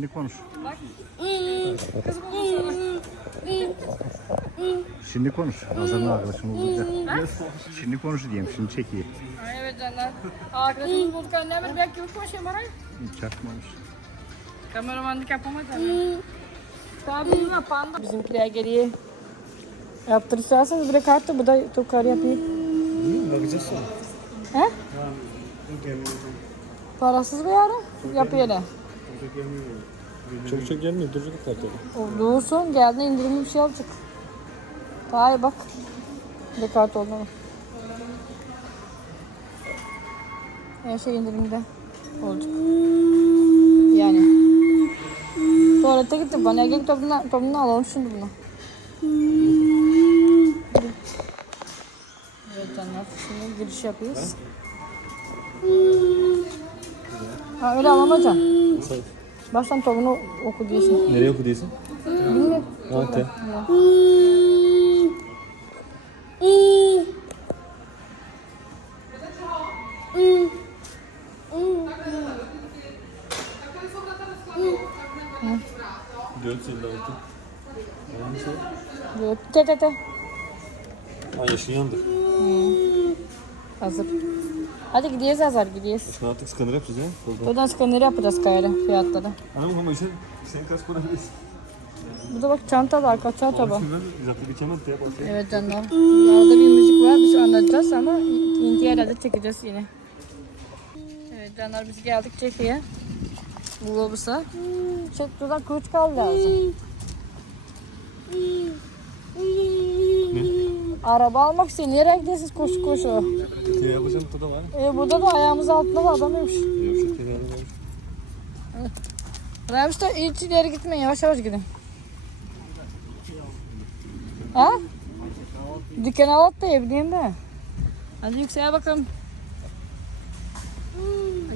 Şimdi konuş. Şimdi konuş. Hazırın arkadaşımı bulacak. Şimdi konuş diyeyim. Şimdi çekiyor. Ay evet canlar. Arkadaşımız bulduk annem. Belki yok koşayım oraya. Çakmamış. Kameramanlık yapamadı tabii. Tabii bunu panda. Bizimkiler geriye yaptırırsanız buraya kartı bu da tokar yapayım. Bakacağız sonra. He? Parasız bir ara yapıyor ne? Çok çok gelmiyor. Duracak kartları. Olursun geldi indirimli bir şey alacak. İyi bak. De kart oldu mu? Her şey indirimde olacak. Yani. Tuvalete gittim. Bana erkek toplumuna, toplumuna alalım şimdi bunu. Evet canlar. Şimdi giriş yapıyoruz. Ha öyle alamayacaksın. Say. Baştan toplumunu oku diyorsun. Nereye oku diyorsun? Bilmiyorum. Ha, te. Te te. Ha yaşın yandı. Hazır. Hadi gidiyoruz hazır gidiyoruz. Şimdi artık skanner yapacağız ya. Kolda. Buradan skaneri yapacağız kayra fiyatları. Anam ama işin sen kaç para verirsin? Bu da bak çanta da arka çanta ben zaten bir de yaparsın. Evet canlar. Arada bir müzik var biz anlatacağız ama inti herhalde çekeceğiz yine. Evet canlar biz geldik Çeki'ye. Bu lobusa. Çek buradan kılıç kaldı lazım. Araba almak için nereye gidiyorsunuz koşu koşu? Kötüye yapacağım burada var. E, burada da ayağımız altında da kenarı var. Ramiş de hiç ileri gitmeyin yavaş yavaş gidin. Ha? Dükkana alat da bileyim de. Hadi yükseğe bakalım.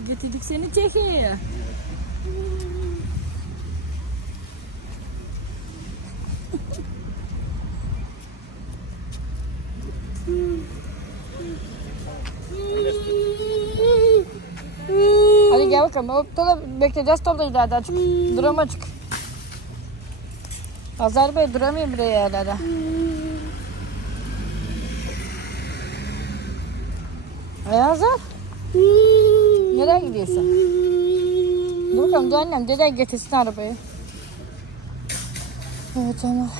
Getirdik seni çekiye. Hadi gel bakalım. Hop, da bekleyeceğiz top da ileride açık. Duram açık. Azar Bey duramıyor bile yerlerde. Ay Azar. Nereye gidiyorsun? Dur bakalım dur annem dede getirsin arabayı. Evet tamam.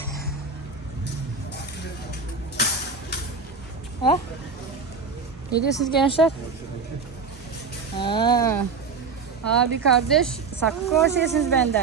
Ha? Ne diyorsunuz gençler? Ha. Abi kardeş saklı konuşuyorsunuz benden.